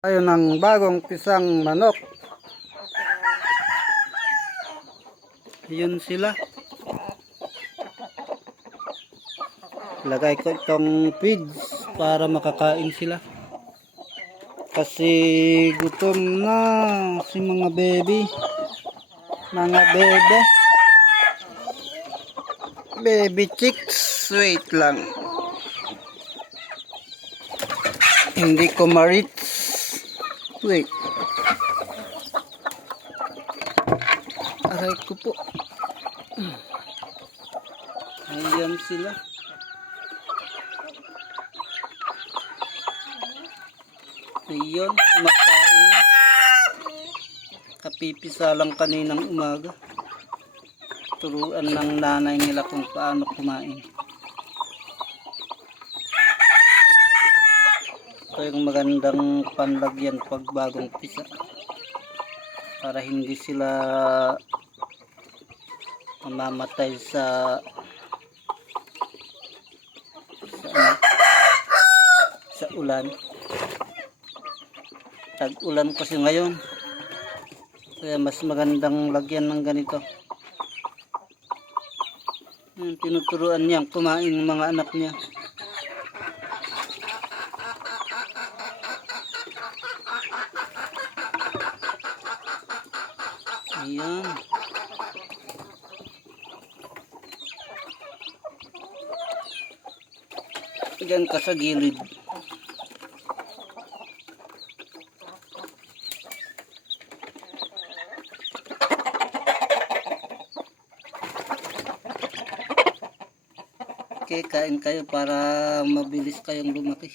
tayo ng bagong pisang manok. Yun sila. Lagay ko itong feeds para makakain sila. Kasi gutom na si mga baby. Mga bebe. Baby chicks. Wait lang. Hindi ko ma-reach. Wait. Aray ko po. Ayan sila. Ayun, kumakain na. Kapipisa lang kaninang umaga. Turuan ng nanay nila kung paano kumain. Ito yung magandang panlagyan pag bagong pisa. Para hindi sila mamamatay sa sa, ano, sa ulan. Tag-ulan kasi ngayon. Kaya mas magandang lagyan ng ganito. Tinuturuan niya kumain ng mga anak niya. Ayan. Diyan ka sa gilid. Okay, kain kayo para mabilis kayong lumaki.